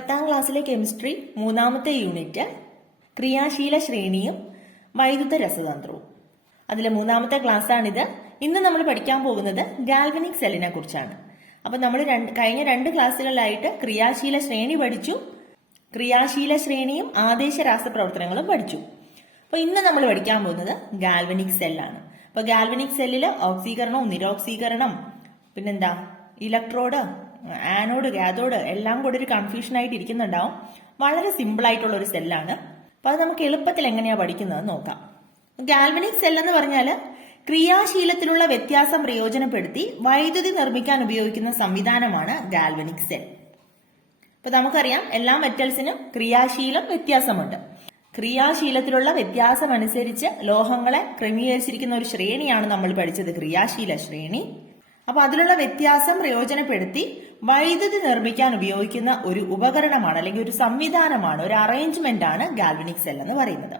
10ാം ക്ലാസ്സിലെ കെമിസ്ട്രി മൂന്നാമത്തെ യൂണിറ്റ് ക്രിയാശീല ശ്രേണിയും വൈദ്യുത രസതന്ത്രവും. അതിലെ മൂന്നാമത്തെ ക്ലാസ്സാണിത്. ഇന്ന് നമ്മൾ പഠിക്കാൻ പോകുന്നത് ഗാൽവനിക് സെല്ലിനെ കുറിച്ചാണ്. അപ്പൊ നമ്മൾ കഴിഞ്ഞ 2 ക്ലാസ്സുകളിലായിട്ട് ക്രിയാശീല ശ്രേണി പഠിച്ചു, ക്രിയാശീല ശ്രേണിയും ആദേശ രാസപ്രവർത്തനങ്ങളും പഠിച്ചു. അപ്പൊ ഇന്ന് നമ്മൾ പഠിക്കാൻ പോകുന്നത് ഗാൽവനിക് സെല്ലാണ്. അപ്പൊ ഗാൽവനിക് സെല്ലിൽ ഓക്സീകരണവും നിരോക്സീകരണം, പിന്നെന്താ ഇലക്ട്രോഡ്, ആനോഡ്, കാഥോഡ് എല്ലാം കൂടെ ഒരു കൺഫ്യൂഷൻ ആയിട്ട് ഇരിക്കുന്നുണ്ടാവും. വളരെ സിമ്പിൾ ആയിട്ടുള്ള ഒരു സെല്ലാണ്. അപ്പൊ അത് നമുക്ക് എളുപ്പത്തിൽ എങ്ങനെയാ പഠിക്കുന്നത് നോക്കാം. ഗാൽവനിക് സെൽ എന്ന് പറഞ്ഞാല് ക്രിയാശീലത്തിലുള്ള വ്യത്യാസം പ്രയോജനപ്പെടുത്തി വൈദ്യുതി നിർമ്മിക്കാൻ ഉപയോഗിക്കുന്ന സംവിധാനമാണ് ഗാൽവനിക് സെൽ. ഇപ്പൊ നമുക്കറിയാം എല്ലാ മെറ്റൽസിനും ക്രിയാശീലം വ്യത്യാസമുണ്ട്. ക്രിയാശീലത്തിലുള്ള വ്യത്യാസം അനുസരിച്ച് ലോഹങ്ങളെ ക്രമീകരിച്ചിരിക്കുന്ന ഒരു ശ്രേണിയാണ് നമ്മൾ പഠിച്ചത്, ക്രിയാശീല ശ്രേണി. അപ്പൊ അതിലുള്ള വ്യത്യാസം പ്രയോജനപ്പെടുത്തി വൈദ്യുതി നിർമ്മിക്കാൻ ഉപയോഗിക്കുന്ന ഒരു ഉപകരണമാണ്, അല്ലെങ്കിൽ ഒരു സംവിധാനമാണ്, ഒരു അറേഞ്ച്മെന്റ് ആണ് ഗാൽവനിക് സെൽ എന്ന് പറയുന്നത്.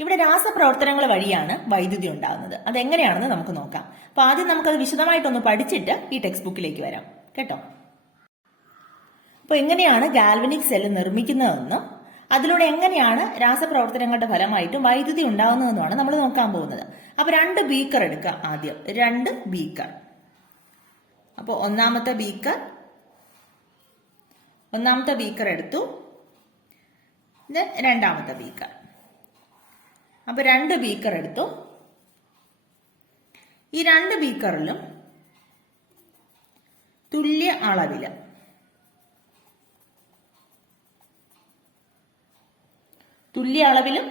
ഇവിടെ രാസപ്രവർത്തനങ്ങൾ വഴിയാണ് വൈദ്യുതി ഉണ്ടാകുന്നത്. അതെങ്ങനെയാണെന്ന് നമുക്ക് നോക്കാം. അപ്പൊ ആദ്യം നമുക്കത് വിശദമായിട്ടൊന്ന് പഠിച്ചിട്ട് ഈ ടെക്സ്റ്റ് ബുക്കിലേക്ക് വരാം കേട്ടോ. അപ്പൊ എങ്ങനെയാണ് ഗാൽവനിക് സെൽ നിർമ്മിക്കുന്നതെന്നും അതിലൂടെ എങ്ങനെയാണ് രാസപ്രവർത്തനങ്ങളുടെ ഫലമായിട്ട് വൈദ്യുതി ഉണ്ടാകുന്നതെന്നാണ് നമ്മൾ നോക്കാൻ പോകുന്നത്. അപ്പൊ 2 ബീക്കർ എടുക്കുക. ആദ്യം 2 ബീക്കർ. അപ്പൊ ഒന്നാമത്തെ ബീക്കർ എടുത്തു. രണ്ടാമത്തെ ബീക്കർ. അപ്പൊ 2 ബീക്കർ എടുത്തു. ഈ 2 ബീക്കറിലും തുല്യ അളവില്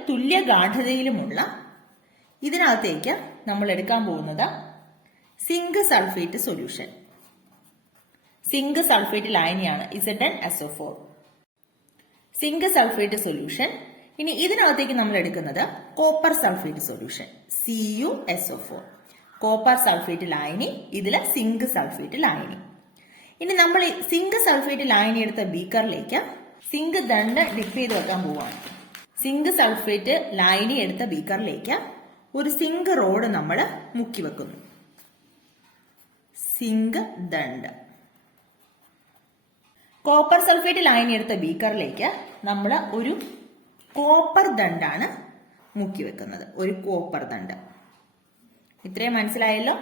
തുല്യ ഗാഢതയിലുമുള്ള ഇതിനകത്തേക്ക് നമ്മൾ എടുക്കാൻ പോകുന്നത് zinc sulphate solution. Zinc sulphate ലായനിയാണ് ZnSO4. Zinc sulphate solution. ഇനി ഇതിനകത്തേക്ക് നമ്മൾ എടുക്കുന്നത് copper sulphate solution, CuSO4. Copper sulphate ലായനി, ഇതില് സിങ്ക് സൾഫേറ്റ് ലായനി. ഇനി നമ്മൾ സിങ്ക് സൾഫേറ്റ് ലായനി എടുത്ത ബീക്കറിലേക്ക് സിങ്ക് ദണ്ഡ് ഡിപ്പ് ചെയ്ത് വെക്കാൻ പോവാണ്. സിങ്ക് സൾഫേറ്റ് ലായനി എടുത്ത ബീക്കറിലേക്ക് ഒരു സിങ്ക് റോഡ് നമ്മൾ മുക്കി വെക്കുന്നു. സിങ്ക് ദണ്ഡ്. കോപ്പർ സൾഫേറ്റ് ലായനി എടുത്ത ബീക്കറിലേക്ക് നമ്മൾ ഒരു കോപ്പർ ദണ്ഡാണ് മുക്കി വെക്കുന്നത്, ഒരു കോപ്പർ ദണ്ഡ്. ഇത്രയും മനസ്സിലായല്ലോ.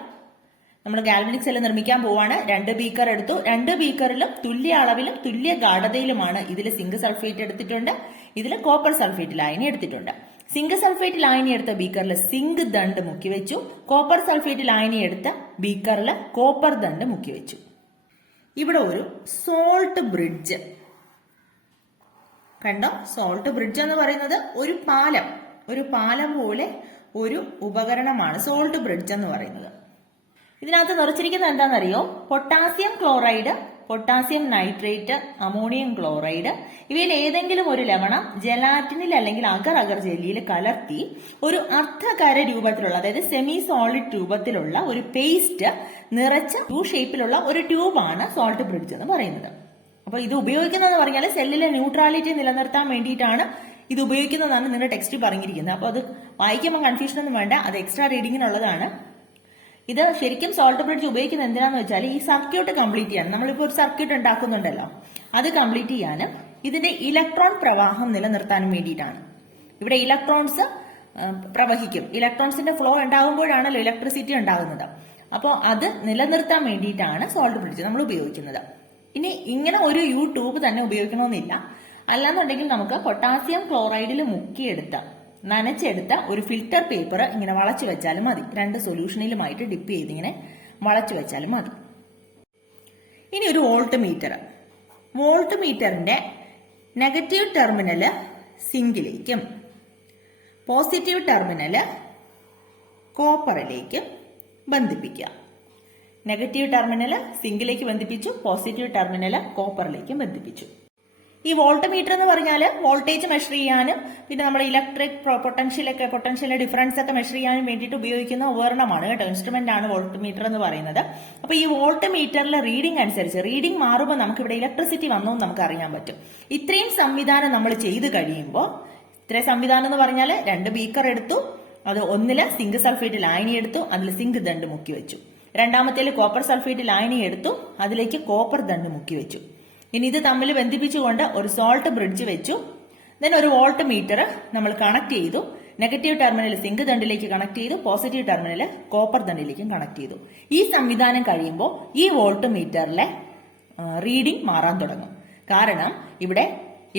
നമ്മൾ ഗാൽവനിക് സെൽ നിർമ്മിക്കാൻ പോവാണ്. 2 ബീക്കർ എടുത്തു. 2 ബീക്കറിലും തുല്യ അളവിലും തുല്യ ഗാഢതയിലുമാണ്. ഇതിൽ സിങ്ക് സൾഫേറ്റ് എടുത്തിട്ടുണ്ട്, ഇതിൽ കോപ്പർ സൾഫേറ്റ് ലായനി എടുത്തിട്ടുണ്ട്. സിങ്ക് സൾഫേറ്റ് ലായനി എടുത്ത ബീക്കറിൽ സിങ്ക് ദണ്ഡ് മുക്കി വെച്ചു. കോപ്പർ സൾഫേറ്റ് ലായനി എടുത്ത ബീക്കറിൽ കോപ്പർ ദണ്ഡ് മുക്കി വെച്ചു. ഇവിടെ ഒരു സോൾട്ട് ബ്രിഡ്ജ് കണ്ടോ. സോൾട്ട് ബ്രിഡ്ജ് എന്ന് പറയുന്നത് ഒരു പാലം പോലെ ഒരു ഉപകരണമാണ് സോൾട്ട് ബ്രിഡ്ജ് എന്ന് പറയുന്നത്. ഇതിനകത്ത് നിറച്ചിരിക്കുന്നത് എന്താണെന്നറിയോ? Potassium chloride, potassium nitrate, ammonium chloride ഇവയിൽ ഏതെങ്കിലും ഒരു ലവണം ജലാറ്റിനിൽ അല്ലെങ്കിൽ അഗർ ജെല്ലിയിൽ കലർത്തി ഒരു അർദ്ധകര രൂപത്തിലുള്ള, അതായത് സെമി സോളിഡ് രൂപത്തിലുള്ള ഒരു പേസ്റ്റ് നിറച്ച ഷേപ്പിലുള്ള ഒരു ട്യൂബാണ് സോൾട്ട് ബ്രിഡ്ജ് എന്ന് പറയുന്നത്. അപ്പൊ ഇത് ഉപയോഗിക്കുന്നതെന്ന് പറഞ്ഞാൽ സെല്ലിലെ ന്യൂട്രാലിറ്റി നിലനിർത്താൻ വേണ്ടിയിട്ടാണ് ഇത് ഉപയോഗിക്കുന്നതാണ് നിങ്ങളുടെ ടെക്സ്റ്റ് പറഞ്ഞിരിക്കുന്നത്. അപ്പൊ അത് വായിക്കുമ്പോൾ കൺഫ്യൂഷൻ ഒന്നും വേണ്ട, അത് എക്സ്ട്രാ റീഡിങ്ങിനുള്ളതാണ്. ഇത് ശരിക്കും സോൾട്ട് ബ്രിഡ്ജ് ഉപയോഗിക്കുന്നത് എന്തിനാന്ന് വെച്ചാൽ ഈ സർക്യൂട്ട് കംപ്ലീറ്റ് ചെയ്യാൻ, നമ്മളിപ്പോൾ ഒരു സർക്യൂട്ട് ഉണ്ടാക്കുന്നുണ്ടല്ലോ, അത് കംപ്ലീറ്റ് ചെയ്യാനും ഇതിന്റെ ഇലക്ട്രോൺ പ്രവാഹം നിലനിർത്താനും വേണ്ടിയിട്ടാണ്. ഇവിടെ ഇലക്ട്രോൺസ് പ്രവഹിക്കും. ഇലക്ട്രോൺസിന്റെ ഫ്ലോ ഉണ്ടാകുമ്പോഴാണല്ലോ ഇലക്ട്രിസിറ്റി ഉണ്ടാകുന്നത്. അപ്പോൾ അത് നിലനിർത്താൻ വേണ്ടിയിട്ടാണ് സോൾട്ട് ബ്രിഡ്ജ് നമ്മൾ ഉപയോഗിക്കുന്നത്. ഇനി ഇങ്ങനെ ഒരു ട്യൂബ് തന്നെ ഉപയോഗിക്കണമെന്നില്ല. അല്ലാന്നുണ്ടെങ്കിൽ നമുക്ക് പൊട്ടാസ്യം ക്ലോറൈഡിൽ നനച്ചെടുത്ത ഒരു ഫിൽറ്റർ പേപ്പർ ഇങ്ങനെ വളച്ചു വെച്ചാലും മതി. 2 സൊല്യൂഷനിലുമായിട്ട് ഡിപ്പ് ചെയ്ത് ഇങ്ങനെ വളച്ചു വെച്ചാലും മതി. ഇനി ഒരു വോൾട്ട് മീറ്ററിന്റെ നെഗറ്റീവ് ടെർമിനല് സിങ്കിലേക്കും പോസിറ്റീവ് ടെർമിനല് കോപ്പറിലേക്കും ബന്ധിപ്പിക്കുക. നെഗറ്റീവ് ടെർമിനല് സിങ്കിലേക്ക് ബന്ധിപ്പിച്ചു, പോസിറ്റീവ് ടെർമിനല് കോപ്പറിലേക്കും ബന്ധിപ്പിച്ചു. ഈ വോൾട്ട് മീറ്റർ എന്ന് പറഞ്ഞാൽ വോൾട്ടേജ് മെഷർ ചെയ്യാനും പിന്നെ നമ്മുടെ ഇലക്ട്രിക് പൊട്ടൻഷ്യൽ ഡിഫറൻസ് ഒക്കെ മെഷർ ചെയ്യാനും വേണ്ടിയിട്ട് ഉപയോഗിക്കുന്ന ഉപകരണമാണ് കേട്ടോ, ഇൻസ്ട്രുമെന്റ് ആണ് വോൾട്ട് മീറ്റർ എന്ന് പറയുന്നത്. അപ്പൊ ഈ വോൾട്ട് മീറ്ററിലെ റീഡിംഗ് അനുസരിച്ച് റീഡിംഗ് മാറുമ്പോൾ നമുക്ക് ഇവിടെ ഇലക്ട്രിസിറ്റി വന്നു നമുക്ക് അറിയാൻ പറ്റും. ഇത്രയും സംവിധാനം നമ്മൾ ചെയ്ത് കഴിയുമ്പോൾ, ഇത്രയും സംവിധാനം എന്ന് പറഞ്ഞാൽ 2 ബീക്കർ എടുത്തു, അത് ഒന്നില് സിങ്ക് സൾഫേറ്റ് ലായനി എടുത്തു, അതിൽ സിങ്ക് ദണ്ഡ് മുക്കി വെച്ചു. രണ്ടാമത്തേല് കോപ്പർ സൾഫേറ്റ് ലായനി എടുത്തു, അതിലേക്ക് കോപ്പർ ദണ്ഡ് മുക്കി വെച്ചു. ഇനി ഇത് തമ്മിൽ ബന്ധിപ്പിച്ചുകൊണ്ട് ഒരു സോൾട്ട് ബ്രിഡ്ജ് വെച്ചു. ദെൻ ഒരു വോൾട്ട് മീറ്റർ നമ്മൾ കണക്ട് ചെയ്തു. നെഗറ്റീവ് ടെർമിനൽ സിങ്ക് ദണ്ടിലേക്ക് കണക്ട് ചെയ്തു, പോസിറ്റീവ് ടെർമിനൽ കോപ്പർ ദണ്ടിലേക്കും കണക്ട് ചെയ്തു. ഈ സംവിധാനം കഴിയുമ്പോൾ ഈ വോൾട്ട് മീറ്ററിലെ റീഡിംഗ് മാറാൻ തുടങ്ങും. കാരണം ഇവിടെ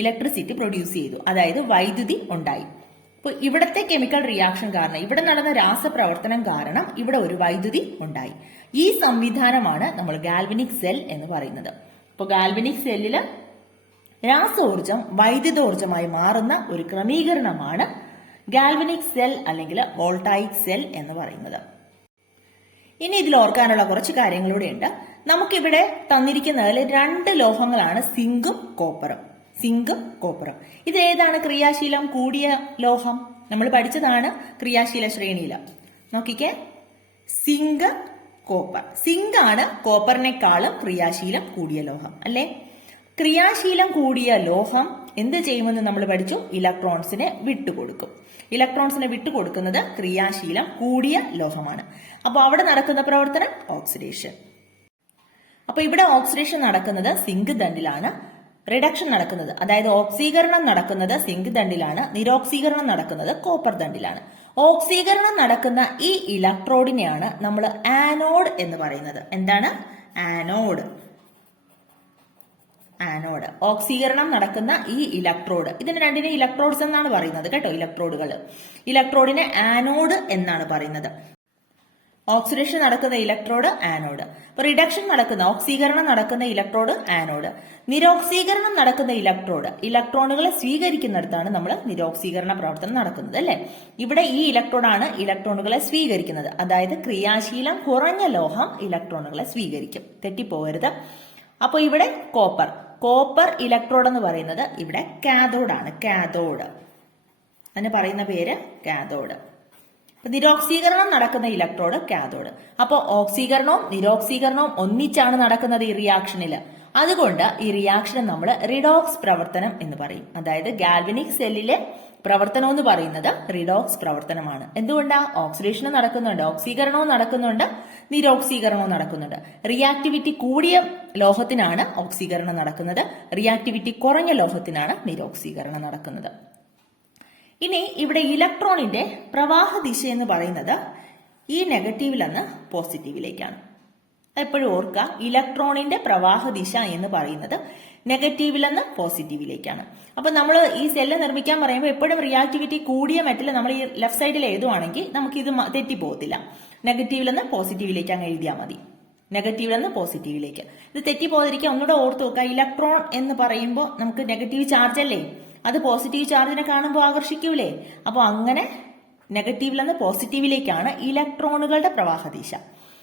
ഇലക്ട്രിസിറ്റി പ്രൊഡ്യൂസ് ചെയ്തു, അതായത് വൈദ്യുതി ഉണ്ടായി. അപ്പോൾ ഇവിടത്തെ കെമിക്കൽ റിയാക്ഷൻ കാരണം, ഇവിടെ നടന്ന രാസപ്രവർത്തനം കാരണം ഇവിടെ ഒരു വൈദ്യുതി ഉണ്ടായി. ഈ സംവിധാനമാണ് നമ്മൾ ഗാൽവനിക് സെൽ എന്ന് പറയുന്നത്. അപ്പോൾ ഗാൽവനിക് സെല്ലില് രാസോർജം വൈദ്യുതോർജമായി മാറുന്ന ഒരു ക്രമീകരണമാണ് ഗാൽവനിക് സെൽ അല്ലെങ്കിൽ വോൾട്ടായിക് സെൽ എന്ന് പറയുന്നത്. ഇനി ഇതിൽ ഓർക്കാനുള്ള കുറച്ച് കാര്യങ്ങളൂടെ ഉണ്ട്. നമുക്കിവിടെ തന്നിരിക്കുന്നതിൽ 2 ലോഹങ്ങളാണ് സിങ്കും കോപ്പറും. സിങ്കും കോപ്പറും ഇത് ഏതാണ് ക്രിയാശീലം കൂടിയ ലോഹം? നമ്മൾ പഠിച്ചതാണ് ക്രിയാശീല ശ്രേണിയിൽ. നോക്കിക്കേ, സിങ്ക്, കോപ്പർ. സിങ്ക് ആണ് കോപ്പറിനേക്കാളും ക്രിയാശീലം കൂടിയ ലോഹം, അല്ലേ? ക്രിയാശീലം കൂടിയ ലോഹം എന്ത് ചെയ്യുമെന്ന് നമ്മൾ പഠിച്ചു? ഇലക്ട്രോൺസിനെ വിട്ടുകൊടുക്കും. ഇലക്ട്രോൺസിനെ വിട്ടുകൊടുക്കുന്നത് ക്രിയാശീലം കൂടിയ ലോഹമാണ്. അപ്പോൾ അവിടെ നടക്കുന്ന പ്രവർത്തനം ഓക്സിഡേഷൻ. അപ്പൊ ഇവിടെ ഓക്സിഡേഷൻ നടക്കുന്നത് സിങ്ക് ദണ്ടിലാണ്. റിഡക്ഷൻ നടക്കുന്നത്, അതായത് ഓക്സീകരണം നടക്കുന്നത് സിങ്ക് ദണ്ടിലാണ്. നിരോക്സീകരണം നടക്കുന്നത് കോപ്പർ ദണ്ടിലാണ്. ഓക്സീകരണം നടക്കുന്ന ഈ ഇലക്ട്രോഡിനെയാണ് നമ്മൾ ആനോഡ് എന്ന് പറയുന്നത്. എന്താണ് ആനോഡ്? ആനോഡ്. ഓക്സീകരണം നടക്കുന്ന ഈ ഇലക്ട്രോഡ്, ഇതിന് രണ്ടിനെ ഇലക്ട്രോഡ്സ് എന്നാണ് പറയുന്നത് കേട്ടോ. ഇലക്ട്രോഡുകൾ, ഇലക്ട്രോഡിനെ ആനോഡ് എന്നാണ് പറയുന്നത്. ഓക്സിഡേഷൻ നടക്കുന്ന ഇലക്ട്രോഡ് ആനോഡ്. അപ്പൊ റിഡക്ഷൻ നടക്കുന്ന, ഓക്സീകരണം നടക്കുന്ന ഇലക്ട്രോഡ് ആനോഡ്. നിരോക്സീകരണം നടക്കുന്ന ഇലക്ട്രോഡ്, ഇലക്ട്രോണുകളെ സ്വീകരിക്കുന്നിടത്താണ് നമ്മൾ നിരോക്സീകരണ പ്രവർത്തനം നടക്കുന്നത്, അല്ലെ? ഇവിടെ ഈ ഇലക്ട്രോഡാണ് ഇലക്ട്രോണുകളെ സ്വീകരിക്കുന്നത്. അതായത് ക്രിയാശീലം കുറഞ്ഞ ലോഹം ഇലക്ട്രോണുകളെ സ്വീകരിക്കും. തെറ്റിപ്പോകരുത്. അപ്പൊ ഇവിടെ കോപ്പർ, കോപ്പർ ഇലക്ട്രോഡ് എന്ന് പറയുന്നത് ഇവിടെ കാഥോഡ് ആണ്. കാഥോഡ്, അതിന് പറയുന്ന പേര് കാഥോഡ്. നിരോക്സീകരണം നടക്കുന്ന ഇലക്ട്രോഡ് കാഥോഡ്. അപ്പൊ ഓക്സീകരണവും നിരോക്സീകരണവും ഒന്നിച്ചാണ് നടക്കുന്നത് ഈ റിയാക്ഷനിൽ. അതുകൊണ്ട് ഈ റിയാക്ഷനെ നമ്മൾ റിഡോക്സ് പ്രവർത്തനം എന്ന് പറയും. അതായത് ഗാൽവനിക് സെല്ലിലെ പ്രവർത്തനം എന്ന് പറയുന്നത് റിഡോക്സ് പ്രവർത്തനമാണ്. എന്തുകൊണ്ടാ? ഓക്സിഡേഷനും നടക്കുന്നുണ്ട്, ഓക്സീകരണവും നടക്കുന്നുണ്ട്, നിരോക്സീകരണവും നടക്കുന്നുണ്ട്. റിയാക്ടിവിറ്റി കൂടിയ ലോഹത്തിനാണ് ഓക്സീകരണം നടക്കുന്നത്, റിയാക്ടിവിറ്റി കുറഞ്ഞ ലോഹത്തിനാണ് നിരോക്സീകരണം നടക്കുന്നത്. ഇനി ഇവിടെ ഇലക്ട്രോണിന്റെ പ്രവാഹ ദിശ എന്ന് പറയുന്നത് ഈ നെഗറ്റീവിൽ നിന്ന് പോസിറ്റീവിലേക്കാണ്. എപ്പോഴും ഓർക്കുക, ഇലക്ട്രോണിന്റെ പ്രവാഹ ദിശ എന്ന് പറയുന്നത് നെഗറ്റീവിൽ നിന്ന് പോസിറ്റീവിലേക്കാണ്. അപ്പൊ നമ്മൾ ഈ സെല്ല് നിർമ്മിക്കാൻ പറയുമ്പോൾ എപ്പോഴും റിയാക്ടിവിറ്റി കൂടിയ മെറ്റൽ നമ്മൾ ഈ ലെഫ്റ്റ് സൈഡിൽ എഴുതുവാണെങ്കിൽ നമുക്ക് ഇത് തെറ്റിപ്പോകത്തില്ല. നെഗറ്റീവിൽ നിന്ന് പോസിറ്റീവിലേക്ക് അങ്ങ് എഴുതിയാൽ മതി. നെഗറ്റീവിൽ നിന്ന് പോസിറ്റീവിലേക്ക്. ഇത് തെറ്റിപ്പോകാതിരിക്കാൻ ഒന്നുകൂടെ ഓർത്ത് നോക്കുക. ഇലക്ട്രോൺ എന്ന് പറയുമ്പോൾ നമുക്ക് നെഗറ്റീവ് ചാർജ് അല്ലേ, അത് പോസിറ്റീവ് ചാർജിനെ കാണുമ്പോൾ ആകർഷിക്കൂലേ? അപ്പോൾ അങ്ങനെ നെഗറ്റീവിൽ നിന്ന് പോസിറ്റീവിലേക്കാണ് ഇലക്ട്രോണുകളുടെ പ്രവാഹ ദിശ.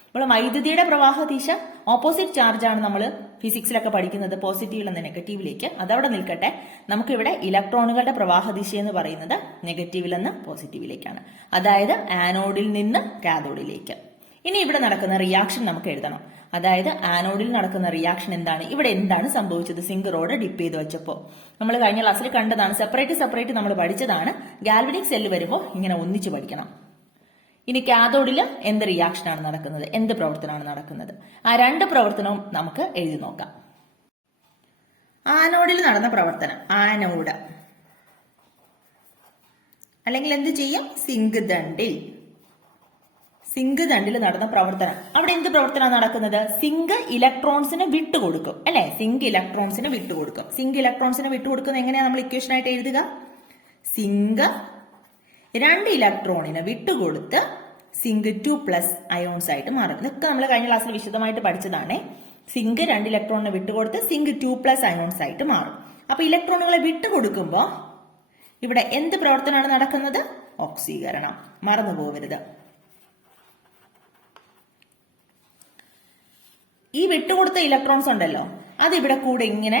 അപ്പോൾ വൈദ്യുതിയുടെ പ്രവാഹ ദിശ ഓപ്പോസിറ്റ് ചാർജാണ് നമ്മൾ ഫിസിക്സിലൊക്കെ പഠിക്കുന്നത്, പോസിറ്റീവിൽ നിന്ന് നെഗറ്റീവിലേക്ക്. അതവിടെ നിൽക്കട്ടെ. നമുക്കിവിടെ ഇലക്ട്രോണുകളുടെ പ്രവാഹ ദിശ എന്ന് പറയുന്നത് നെഗറ്റീവിൽ നിന്ന് പോസിറ്റീവിലേക്കാണ്, അതായത് ആനോഡിൽ നിന്ന് കാഥോഡിലേക്ക്. ഇനി ഇവിടെ നടക്കുന്ന റിയാക്ഷൻ നമുക്ക് എഴുതണം. അതായത് ആനോഡിൽ നടക്കുന്ന റിയാക്ഷൻ എന്താണ്? ഇവിടെ എന്താണ് സംഭവിച്ചത്? സിങ്ക് റോഡ് ഡിപ്പ് ചെയ്ത് വെച്ചപ്പോൾ നമ്മൾ കഴിഞ്ഞ ക്ലാസ്സിൽ കണ്ടതാണ്. സെപ്പറേറ്റ് നമ്മൾ പഠിച്ചതാണ്. ഗാൽവനിക് സെല്ല് വരുമ്പോൾ ഇങ്ങനെ ഒന്നിച്ച് പഠിക്കണം. ഇനി കാഥോഡിൽ എന്ത് റിയാക്ഷനാണ് നടക്കുന്നത്, എന്ത് പ്രവർത്തനമാണ് നടക്കുന്നത്? ആ 2 പ്രവർത്തനവും നമുക്ക് എഴുതി നോക്കാം. ആനോഡിൽ നടന്ന പ്രവർത്തനം, ആനോഡ് അല്ലെങ്കിൽ എന്ത് ചെയ്യും? സിങ്ക് ദണ്ടിൽ നടന്ന പ്രവർത്തനം. അവിടെ എന്ത് പ്രവർത്തനമാണ് നടക്കുന്നത്? സിങ്ക് ഇലക്ട്രോൺസിന് വിട്ടുകൊടുക്കും, അല്ലെ? സിങ്ക് ഇലക്ട്രോൺസിന് വിട്ടുകൊടുക്കുന്നത് എങ്ങനെയാണ് നമ്മൾ ഇക്വേഷൻ ആയിട്ട് എഴുതുക? സിങ്ക് 2 ഇലക്ട്രോണിന് വിട്ടുകൊടുത്ത് സിങ്ക് 2+ അയോൺസ് ആയിട്ട് മാറും. ഇതൊക്കെ നമ്മൾ കഴിഞ്ഞ ക്ലാസ്സിൽ വിശദമായിട്ട് പഠിച്ചതാണ്. സിങ്ക് 2 ഇലക്ട്രോണിന് വിട്ടുകൊടുത്ത് സിങ്ക് 2+ അയോൺസ് ആയിട്ട് മാറും. അപ്പൊ ഇലക്ട്രോണുകളെ വിട്ടുകൊടുക്കുമ്പോൾ ഇവിടെ എന്ത് പ്രവർത്തനമാണ് നടക്കുന്നത്? ഓക്സീകരണം. മറന്നു പോകരുത്. ഈ വിട്ടുകൊടുത്ത ഇലക്ട്രോൺസ് ഉണ്ടല്ലോ, അത് ഇവിടെ കൂടെ ഇങ്ങനെ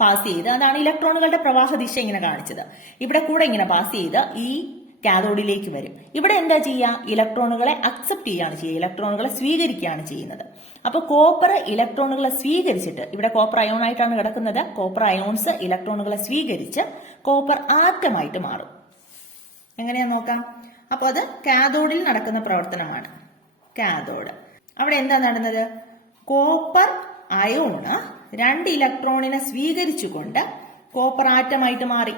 പാസ് ചെയ്ത്, അതാണ് ഇലക്ട്രോണുകളുടെ പ്രവാഹ ദിശ ഇങ്ങനെ കാണിച്ചത്. ഇവിടെ കൂടെ ഇങ്ങനെ പാസ് ചെയ്ത് ഈ കാഥോഡിലേക്ക് വരും. ഇവിടെ എന്താ ചെയ്യുക? ഇലക്ട്രോണുകളെ അക്സെപ്റ്റ് ചെയ്യുകയാണ് ചെയ്യുക, ഇലക്ട്രോണുകളെ സ്വീകരിക്കുകയാണ് ചെയ്യുന്നത്. അപ്പൊ കോപ്പർ ഇലക്ട്രോണുകളെ സ്വീകരിച്ചിട്ട്, ഇവിടെ കോപ്പർ അയോൺ ആയിട്ടാണ് കിടക്കുന്നത്, കോപ്പർ അയോൺസ് ഇലക്ട്രോണുകളെ സ്വീകരിച്ച് കോപ്പർ ആറ്റമായിട്ട് മാറും. എങ്ങനെയാ നോക്കാം. അപ്പൊ അത് കാഥോഡിൽ നടക്കുന്ന പ്രവർത്തനമാണ്. കാഥോഡ് അവിടെ എന്താ നടന്നത്? കോപ്പർ അയോണ് 2 ഇലക്ട്രോണിനെ സ്വീകരിച്ചുകൊണ്ട് കോപ്പർ ആറ്റമായിട്ട് മാറി.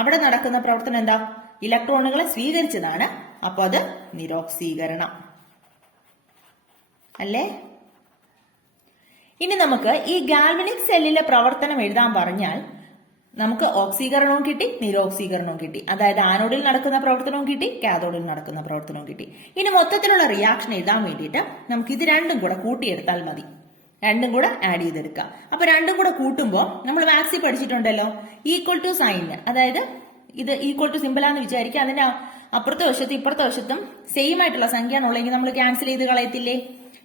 അവിടെ നടക്കുന്ന പ്രവർത്തനം എന്താ? ഇലക്ട്രോണുകളെ സ്വീകരിച്ചതാണ്. അപ്പൊ അത് നിരോക്സീകരണം അല്ലേ? ഇനി നമുക്ക് ഈ ഗാൽവനിക് സെല്ലിലെ പ്രവർത്തനം എഴുതാൻ പറഞ്ഞാൽ നമുക്ക് ഓക്സീകരണവും കിട്ടി, നിരോക്സീകരണവും കിട്ടി. അതായത് ആനോഡിൽ നടക്കുന്ന പ്രവർത്തനവും കിട്ടി, കാഥോഡിൽ നടക്കുന്ന പ്രവർത്തനവും കിട്ടി. ഇനി മൊത്തത്തിലുള്ള റിയാക്ഷൻ എഴുതാൻ വേണ്ടിയിട്ട് നമുക്ക് ഇത് രണ്ടും കൂടെ കൂട്ടിയെടുത്താൽ മതി. രണ്ടും കൂടെ ആഡ് ചെയ്തെടുക്കുക. അപ്പൊ രണ്ടും കൂടെ കൂട്ടുമ്പോൾ നമ്മൾ മാത്സിൽ പഠിച്ചിട്ടുണ്ടല്ലോ, ഈക്വൽ ടു സൈന്, അതായത് ഇത് ഈക്വൽ ടു സിമ്പിളാന്ന് വിചാരിക്കുക. അതിന്റെ അപ്പുറത്തെ വശത്തും ഇപ്പുറത്തെ വശത്തും സെയിം ആയിട്ടുള്ള സംഖ്യ ആണുള്ളെങ്കിൽ നമ്മൾ ക്യാൻസൽ ചെയ്ത് കളയത്തില്ലേ?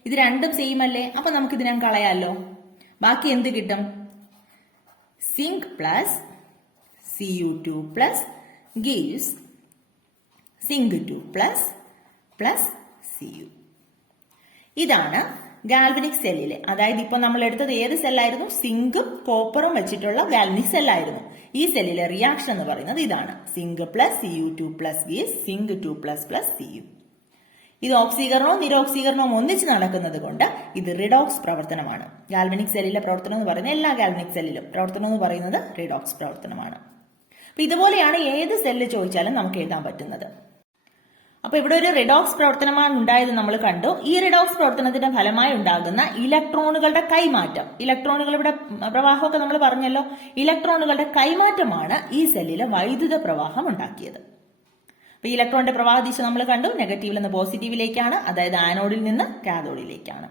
ഇത് രണ്ടും സെയിം അല്ലേ? അപ്പൊ നമുക്ക് ഇതിനെ കളയാലോ. ബാക്കി എന്ത് കിട്ടും? Zinc plus Cu2 plus gives Zinc2 plus Cu. ഇതാണ് ഗാൽവനിക് സെല്ലിലെ, അതായത് ഇപ്പൊ നമ്മൾ എടുത്തത് ഏത് സെല്ലായിരുന്നു? സിങ്കും കോപ്പറും വെച്ചിട്ടുള്ള ഗാൽവനിക് സെല്ലായിരുന്നു. ഈ സെല്ലിലെ റിയാക്ഷൻ എന്ന് പറയുന്നത് ഇതാണ്. Zinc plus Cu2 plus gives Zinc2 plus Cu. ഇത് ഓക്സീകരണവും നിരോക്സീകരണവും ഒന്നിച്ച് നടക്കുന്നത് കൊണ്ട് ഇത് റിഡോക്സ് പ്രവർത്തനമാണ്. ഗാൽവനിക് സെല്ലിലെ പ്രവർത്തനം എന്ന് പറയുന്നത് എല്ലാ ഗാൽവനിക് സെല്ലിലും പ്രവർത്തനം എന്ന് പറയുന്നത് റിഡോക്സ് പ്രവർത്തനമാണ്. അപ്പൊ ഇതുപോലെയാണ് ഏത് സെല്ല് ചോദിച്ചാലും നമുക്ക് എഴുതാൻ പറ്റുന്നത്. അപ്പൊ ഇവിടെ ഒരു റിഡോക്സ് പ്രവർത്തനമാണ് ഉണ്ടായത് നമ്മൾ കണ്ടു. ഈ റിഡോക്സ് പ്രവർത്തനത്തിന്റെ ഫലമായി ഉണ്ടാകുന്ന ഇലക്ട്രോണുകളുടെ കൈമാറ്റം, ഇലക്ട്രോണുകളുടെ പ്രവാഹമൊക്കെ നമ്മൾ പറഞ്ഞല്ലോ, ഇലക്ട്രോണുകളുടെ കൈമാറ്റമാണ് ഈ സെല്ലിലെ വൈദ്യുത പ്രവാഹം ഉണ്ടാക്കിയത്. അപ്പൊ ഇലക്ട്രോണിന്റെ പ്രവാഹ ദിശ നമ്മൾ കണ്ടു, നെഗറ്റീവിൽ നിന്ന് പോസിറ്റീവിലേക്കാണ്, അതായത് ആനോഡിൽ നിന്ന് കാഥോഡിലേക്കാണ്.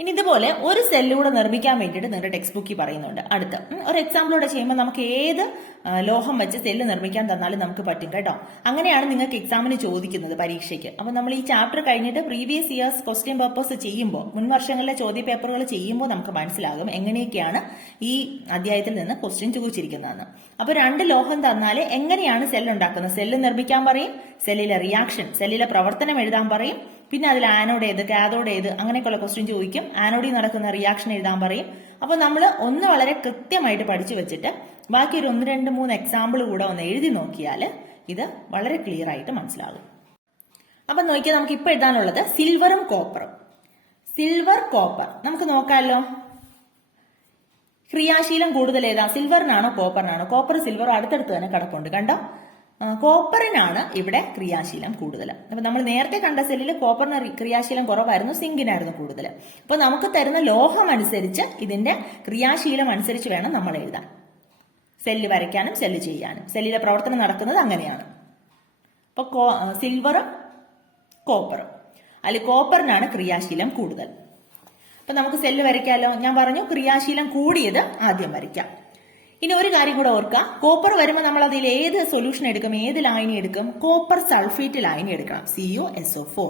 ഇനി ഇതുപോലെ ഒരു സെല്ലൂടെ നിർമ്മിക്കാൻ വേണ്ടിയിട്ട് നിങ്ങളുടെ ടെക്സ്റ്റ് ബുക്കിൽ പറയുന്നുണ്ട്. അടുത്ത ഒരു എക്സാമ്പിളൂടെ ചെയ്യുമ്പോൾ നമുക്ക് ഏത് ലോഹം വെച്ച് സെല്ല് നിർമ്മിക്കാൻ തന്നാലും നമുക്ക് പറ്റും കേട്ടോ. അങ്ങനെയാണ് നിങ്ങൾക്ക് എക്സാമിന് ചോദിക്കുന്നത് പരീക്ഷയ്ക്ക്. അപ്പൊ നമ്മൾ ഈ ചാപ്റ്റർ കഴിഞ്ഞിട്ട് പ്രീവിയസ് ഇയേഴ്സ് ക്വസ്റ്റ്യൻ പേപ്പേഴ്സ് ചെയ്യുമ്പോൾ, മുൻ വർഷങ്ങളിലെ ചോദ്യ പേപ്പറുകൾ ചെയ്യുമ്പോൾ നമുക്ക് മനസ്സിലാകും എങ്ങനെയൊക്കെയാണ് ഈ അധ്യായത്തിൽ നിന്ന് ക്വസ്റ്റ്യൻ ചോദിച്ചിരിക്കുന്നതെന്ന്. അപ്പൊ 2 ലോഹം തന്നാൽ എങ്ങനെയാണ് സെല്ല് ഉണ്ടാക്കുന്നത്? സെല്ല് നിർമ്മിക്കാൻ പറയും, സെല്ലിലെ റിയാക്ഷൻ, സെല്ലിലെ പ്രവർത്തനം എഴുതാൻ പറയും, പിന്നെ അതിൽ ആനോഡ് ഏത്, കാഥോഡ് ഏത്, അങ്ങനെയൊക്കെയുള്ള ക്വസ്റ്റ്യൻ ചോദിക്കും. ആനോഡിൽ നടക്കുന്ന റിയാക്ഷൻ എഴുതാൻ പറയും. അപ്പൊ നമ്മൾ ഒന്ന് വളരെ കൃത്യമായിട്ട് പഠിച്ചു വെച്ചിട്ട് ബാക്കി ഒരു 1, 2, 3 എക്സാമ്പിൾ കൂടെ ഒന്ന് എഴുതി നോക്കിയാൽ ഇത് വളരെ ക്ലിയർ ആയിട്ട് മനസ്സിലാകും. അപ്പൊ നോക്കിയാൽ നമുക്ക് ഇപ്പൊ എഴുതാനുള്ളത് സിൽവറും കോപ്പറും. സിൽവർ കോപ്പർ നമുക്ക് നോക്കാമല്ലോ. ക്രിയാശീലം കൂടുതൽ ഏതാ? സിൽവറിനാണോ കോപ്പറിനാണോ? കോപ്പർ സിൽവർ അടുത്തടുത്ത് തന്നെ കിടപ്പുണ്ട്, കണ്ടോ? കോപ്പറിനാണ് ഇവിടെ ക്രിയാശീലം കൂടുതൽ. അപ്പൊ നമ്മൾ നേരത്തെ കണ്ട സെല്ലിൽ കോപ്പറിന് ക്രിയാശീലം കുറവായിരുന്നു, സിങ്കിനായിരുന്നു കൂടുതൽ. അപ്പൊ നമുക്ക് തരുന്ന ലോഹം അനുസരിച്ച് ഇതിന്റെ ക്രിയാശീലം അനുസരിച്ച് വേണം നമ്മൾ എഴുതാൻ. സെല്ല് വരയ്ക്കാനും സെല്ല് ചെയ്യാനും സെല്ലിലെ പ്രവർത്തനം നടക്കുന്നത് അങ്ങനെയാണ്. അപ്പൊ സിൽവറും കോപ്പറും, അതിൽ കോപ്പറിനാണ് ക്രിയാശീലം കൂടുതൽ. അപ്പൊ നമുക്ക് സെല്ല് വരയ്ക്കാമല്ലോ. ഞാൻ പറഞ്ഞു ക്രിയാശീലം കൂടിയത് ആദ്യം വരയ്ക്കാം. ഇനി ഒരു കാര്യം കൂടെ ഓർക്കുക, കോപ്പർ വരുമ്പോൾ നമ്മൾ അതിൽ ഏത് സൊല്യൂഷൻ എടുക്കും, ഏത് ലായനി എടുക്കും? കോപ്പർ സൾഫേറ്റ് ലായനി എടുക്കണം, CuSO4.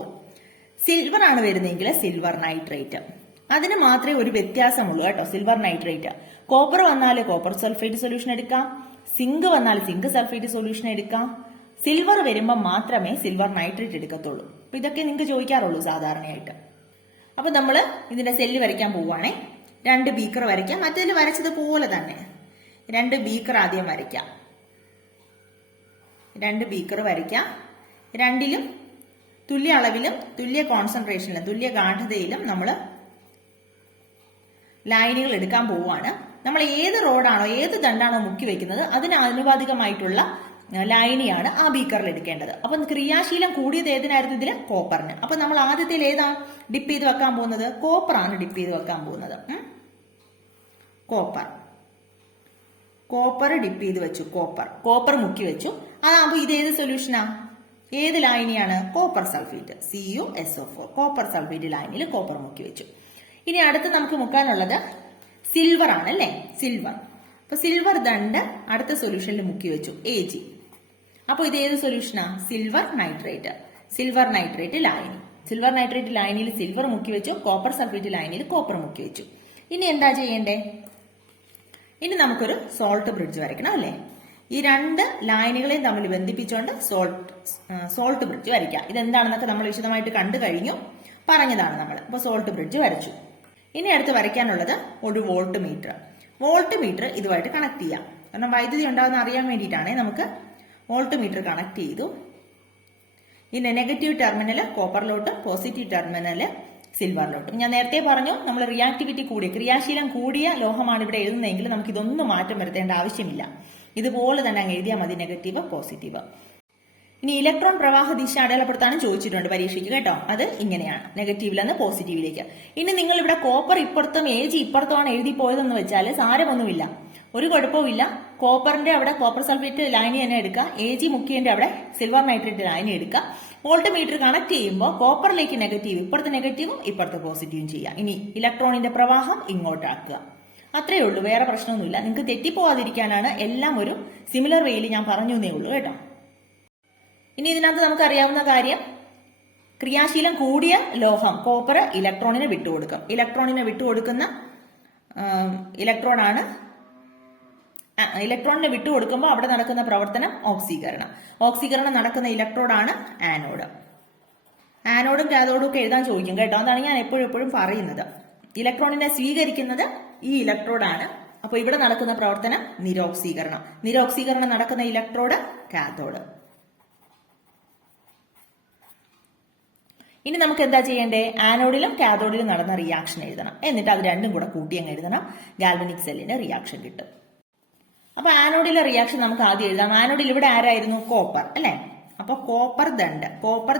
സിൽവർ ആണ് വരുന്നതെങ്കിൽ സിൽവർ നൈട്രേറ്റ്. അതിന് മാത്രമേ ഒരു വ്യത്യാസമുള്ളൂ കേട്ടോ, സിൽവർ നൈട്രേറ്റ്. കോപ്പർ വന്നാൽ കോപ്പർ സൾഫേറ്റ് സൊല്യൂഷൻ എടുക്കാം, സിങ്ക് വന്നാൽ സിങ്ക് സൾഫേറ്റ് സൊല്യൂഷൻ എടുക്കാം. സിൽവർ വരുമ്പോൾ മാത്രമേ സിൽവർ നൈട്രേറ്റ് എടുക്കത്തുള്ളൂ. അപ്പൊ ഇതൊക്കെ നിങ്ങൾക്ക് ചോദിക്കാറുള്ളൂ സാധാരണയായിട്ട്. അപ്പൊ നമ്മൾ ഇതിന്റെ സെല്ല് വരയ്ക്കാൻ പോവുകയാണെ. 2 ബീക്കർ വരയ്ക്കാം, മറ്റേതിൽ വരച്ചതുപോലെ തന്നെ 2 ബീക്കർ ആദ്യം വരയ്ക്കാം. 2 ബീക്കർ വരയ്ക്കാം. രണ്ടിലും തുല്യ അളവിലും തുല്യ കോൺസെൻട്രേഷനിലും തുല്യ ഗാഠതയിലും നമ്മൾ ലൈനുകൾ എടുക്കാൻ പോവുകയാണ്. നമ്മൾ ഏത് റോഡാണോ ഏത് ദണ്ടാണോ മുക്കി വെക്കുന്നത് അതിന് ആനുപാതികമായിട്ടുള്ള ലൈനിയാണ് ആ ബീക്കറിൽ എടുക്കേണ്ടത്. അപ്പൊ ക്രിയാശീലം കൂടിയത് ഏതിനായിരുന്നു? ഇതില് കോപ്പറിന്. അപ്പൊ നമ്മൾ ആദ്യത്തിൽ ഏതാ ഡിപ്പ് ചെയ്ത് വെക്കാൻ പോകുന്നത്? കോപ്പറാണ് ഡിപ്പ് ചെയ്ത് വെക്കാൻ പോകുന്നത്. കോപ്പർ ഡിപ്പ് ചെയ്ത് വെച്ചു, കോപ്പർ മുക്കി വെച്ചു. അതാകുമ്പോ ഇത് ഏത് സൊല്യൂഷനാ? ഏത് ലായനിയാണ്? Copper sulphate, CuSO4. Copper sulphate ലായനിയിൽ കോപ്പർ മുക്കി വെച്ചു. ഇനി അടുത്ത് നമുക്ക് മുക്കാനുള്ളത് സിൽവർ ആണല്ലേ, സിൽവർ. അപ്പൊ സിൽവർ ദണ്ട് അടുത്ത സൊല്യൂഷനിൽ മുക്കി വെച്ചു, Ag. അപ്പൊ ഇത് ഏത് സൊല്യൂഷനാ? സിൽവർ നൈട്രേറ്റ് ലായനി. സിൽവർ നൈട്രേറ്റ് ലായനിയിൽ സിൽവർ മുക്കി വെച്ചു, കോപ്പർ സൾഫേറ്റ് ലായനിയിൽ കോപ്പർ മുക്കി വെച്ചു. ഇനി എന്താ ചെയ്യേണ്ടേ? ഇനി നമുക്കൊരു സോൾട്ട് ബ്രിഡ്ജ് വരയ്ക്കണം അല്ലേ? ഈ 2 ലൈനുകളെയും തമ്മിൽ ബന്ധിപ്പിച്ചുകൊണ്ട് സോൾട്ട് ബ്രിഡ്ജ് വരയ്ക്കാം. ഇതെന്താണെന്നൊക്കെ നമ്മൾ വിശദമായിട്ട് കണ്ടു കഴിഞ്ഞു, പറഞ്ഞതാണ് നമ്മൾ. അപ്പൊ സോൾട്ട് ബ്രിഡ്ജ് വരച്ചു. ഇനി അടുത്ത് വരയ്ക്കാനുള്ളത് ഒരു വോൾട്ട് മീറ്റർ ഇതുമായിട്ട് കണക്ട് ചെയ്യാം. കാരണം വൈദ്യുതി ഉണ്ടാകുന്ന അറിയാൻ വേണ്ടിയിട്ടാണ് നമുക്ക് വോൾട്ട് മീറ്റർ കണക്ട് ചെയ്തു. ഇതിന്റെ നെഗറ്റീവ് ടെർമിനൽ കോപ്പറിലോട്ടും പോസിറ്റീവ് ടെർമിനൽ സിൽവറിലോട്ടും. ഞാൻ നേരത്തെ പറഞ്ഞു നമ്മൾ റിയാക്ടിവിറ്റി കൂടിയ ക്രിയാശീലം കൂടിയ ലോഹമാണ് ഇവിടെ എഴുതുന്നതെങ്കിൽ നമുക്ക് ഇതൊന്നും മാറ്റം വരുത്തേണ്ട ആവശ്യമില്ല. ഇതുപോലെ തന്നെ അങ്ങ് എഴുതിയാൽ മതി, നെഗറ്റീവ് പോസിറ്റീവ്. ഇനി ഇലക്ട്രോൺ പ്രവാഹ ദിശ അടയാളപ്പെടുത്താനും ചോദിച്ചിട്ടുണ്ട് പരീക്ഷയ്ക്ക് കേട്ടോ. അത് ഇങ്ങനെയാണ്, നെഗറ്റീവിൽ നിന്ന് പോസിറ്റീവിലേക്ക്. ഇനി നിങ്ങൾ ഇവിടെ കോപ്പർ ഇപ്പുറത്തും AG ഇപ്പുറത്തുമാണ് എഴുതി പോയതെന്ന് വെച്ചാൽ സാരമൊന്നുമില്ല, ഒരു കുഴപ്പമില്ല. കോപ്പറിന്റെ അവിടെ കോപ്പർ സൾഫേറ്റ് ലൈനി തന്നെ എടുക്കുക, AG മുക്കിയതിന്റെ അവിടെ സിൽവർ നൈട്രേറ്റ് ലൈനി എടുക്കുക. വോൾട്ട് മീറ്റർ കണക്ട് ചെയ്യുമ്പോൾ കോപ്പറിലേക്ക് നെഗറ്റീവ്, ഇപ്പുറത്ത് നെഗറ്റീവും ഇപ്പുറത്ത് പോസിറ്റീവും ചെയ്യുക. ഇനി ഇലക്ട്രോണിന്റെ പ്രവാഹം ഇങ്ങോട്ടാക്കുക. അത്രയേ ഉള്ളൂ, വേറെ പ്രശ്നമൊന്നുമില്ല. നിങ്ങൾക്ക് തെറ്റിപ്പോവാതിരിക്കാനാണ് എല്ലാം ഒരു സിമിലർ വേയിൽ ഞാൻ പറഞ്ഞു എന്നേ ഉള്ളൂ കേട്ടോ. ഇനി ഇതിനകത്ത് നമുക്ക് അറിയാവുന്ന കാര്യം, ക്രിയാശീലം കൂടിയ ലോഹം കോപ്പർ ഇലക്ട്രോണിനെ വിട്ടുകൊടുക്കും. ഇലക്ട്രോണിനെ വിട്ടുകൊടുക്കുന്ന ഇലക്ട്രോണാണ്. ഇലക്ട്രോണിനെ വിട്ടുകൊടുക്കുമ്പോൾ അവിടെ നടക്കുന്ന പ്രവർത്തനം ഓക്സീകരണം. ഓക്സീകരണം നടക്കുന്ന ഇലക്ട്രോഡാണ് ആനോഡ്. ആനോഡും കാഥോഡും ഒക്കെ എഴുതാൻ ചോദിക്കും കേട്ടോ. അതാണ് ഞാൻ എപ്പോഴും പറയുന്നത്. ഇലക്ട്രോണിനെ സ്വീകരിക്കുന്നത് ഈ ഇലക്ട്രോഡാണ്. അപ്പൊ ഇവിടെ നടക്കുന്ന പ്രവർത്തനം നിരോക്സീകരണം. നിരോക്സീകരണം നടക്കുന്ന ഇലക്ട്രോഡ് കാഥോഡ്. ഇനി നമുക്ക് എന്താ ചെയ്യേണ്ടേ? ആനോഡിലും കാഥോഡിലും നടന്ന റിയാക്ഷൻ എഴുതണം. എന്നിട്ട് അത് രണ്ടും കൂടെ കൂട്ടി അങ്ങ് എഴുതണം. ഗാൽവനിക് സെല്ലിന്റെ റിയാക്ഷൻ കിട്ടും. അപ്പൊ ആനോഡിലെ റിയാക്ഷൻ നമുക്ക് ആദ്യം എഴുതാം. ആനോഡിൽ ഇവിടെ ആരായിരുന്നു? കോപ്പർ അല്ലെ. അപ്പൊ കോപ്പർ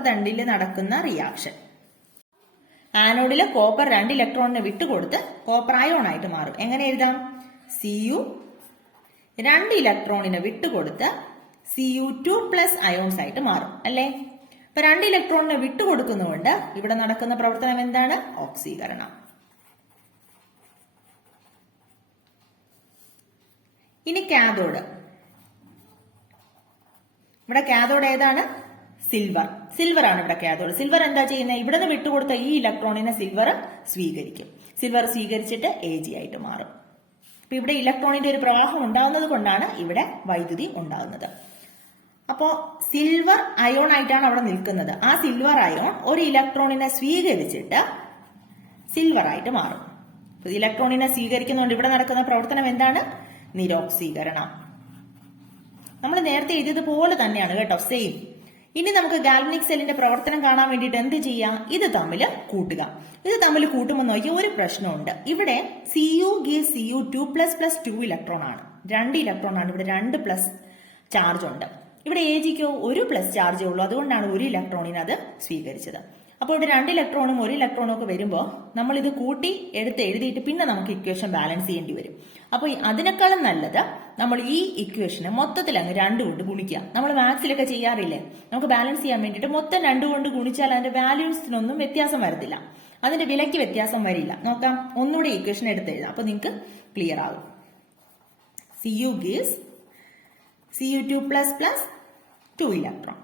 ദണ്ടിൽ നടക്കുന്ന റിയാക്ഷൻ. ആനോഡില് കോപ്പർ 2 ഇലക്ട്രോണിനെ വിട്ടുകൊടുത്ത് കോപ്പർ അയോൺ ആയിട്ട് മാറും. എങ്ങനെ എഴുതാം? Cu 2 ഇലക്ട്രോണിനെ വിട്ടുകൊടുത്ത് Cu2+ അയോൺസ് ആയിട്ട് മാറും അല്ലേ. അപ്പൊ 2 ഇലക്ട്രോണിനെ വിട്ടുകൊടുക്കുന്നതുകൊണ്ട് ഇവിടെ നടക്കുന്ന പ്രവർത്തനം എന്താണ്? ഓക്സീകരണം. ഇനി കാഥോഡ്. ഇവിടെ കാഥോഡ് ഏതാണ്? സിൽവർ ആണ് ഇവിടെ കാഥോഡ്. സിൽവർ എന്താ ചെയ്യുന്നത്? ഇവിടെ നിന്ന് വിട്ടുകൊടുത്ത ഈ ഇലക്ട്രോണിനെ സിൽവർ സ്വീകരിക്കും. സിൽവർ സ്വീകരിച്ചിട്ട് Ag ആയിട്ട് മാറും. അപ്പൊ ഇവിടെ ഇലക്ട്രോണിന്റെ ഒരു പ്രവാഹം ഉണ്ടാകുന്നത് കൊണ്ടാണ് ഇവിടെ വൈദ്യുതി ഉണ്ടാകുന്നത്. അപ്പോ സിൽവർ അയോൺ ആയിട്ടാണ് അവിടെ നിൽക്കുന്നത്. ആ സിൽവർ അയോൺ ഒരു ഇലക്ട്രോണിനെ സ്വീകരിച്ചിട്ട് സിൽവർ ആയിട്ട് മാറും. ഇലക്ട്രോണിനെ സ്വീകരിക്കുന്നതുകൊണ്ട് ഇവിടെ നടക്കുന്ന പ്രവർത്തനം എന്താണ്? നിരോക്സീകരണം. നമ്മൾ നേരത്തെ എഴുതിയതുപോലെ തന്നെയാണ് കേട്ടോ, സെയിം. ഇനി നമുക്ക് ഗാൽവനിക് സെല്ലിന്റെ പ്രവർത്തനം കാണാൻ വേണ്ടിയിട്ട് എന്ത് ചെയ്യാം? ഇത് തമ്മിൽ കൂട്ടുക. ഇത് തമ്മിൽ കൂട്ടുമ്പോൾ നോക്കിയാൽ ഒരു പ്രശ്നമുണ്ട്. ഇവിടെ Cu gives Cu2++ 2 ഇലക്ട്രോൺ ആണ്. 2 ഇലക്ട്രോൺ ആണ്. ഇവിടെ 2+ ചാർജ് ഉണ്ട്. ഇവിടെ Agക്ക് ഒരു പ്ലസ് ചാർജേ ഉള്ളൂ. അതുകൊണ്ടാണ് ഒരു ഇലക്ട്രോണിന് അത് സ്വീകരിച്ചത്. അപ്പോൾ ഇവിടെ 2 ഇലക്ട്രോണും 1 ഇലക്ട്രോണും ഒക്കെ വരുമ്പോൾ നമ്മൾ ഇത് കൂട്ടി എടുത്ത് എഴുതിയിട്ട് പിന്നെ നമുക്ക് ഇക്വേഷൻ ബാലൻസ് ചെയ്യേണ്ടി വരും. അപ്പോൾ അതിനേക്കാളും നല്ലത് നമ്മൾ ഈ ഇക്വേഷനെ മൊത്തത്തിൽ അങ്ങ് 2 കൊണ്ട് ഗുണിക്കുക. നമ്മൾ മാത്സിലൊക്കെ ചെയ്യാറില്ലേ, നമുക്ക് ബാലൻസ് ചെയ്യാൻ വേണ്ടിയിട്ട് മൊത്തം 2 കൊണ്ട് ഗുണിച്ചാൽ അതിന്റെ വാല്യൂസിനൊന്നും വ്യത്യാസം വരത്തില്ല, അതിന്റെ വിലയ്ക്ക് വ്യത്യാസം വരില്ല. നോക്കാം, ഒന്നുകൂടെ ഇക്വേഷൻ എടുത്ത് എഴുതാം. അപ്പൊ നിങ്ങൾക്ക് ക്ലിയർ ആകും. Cu gives Cu2++ 2 electron.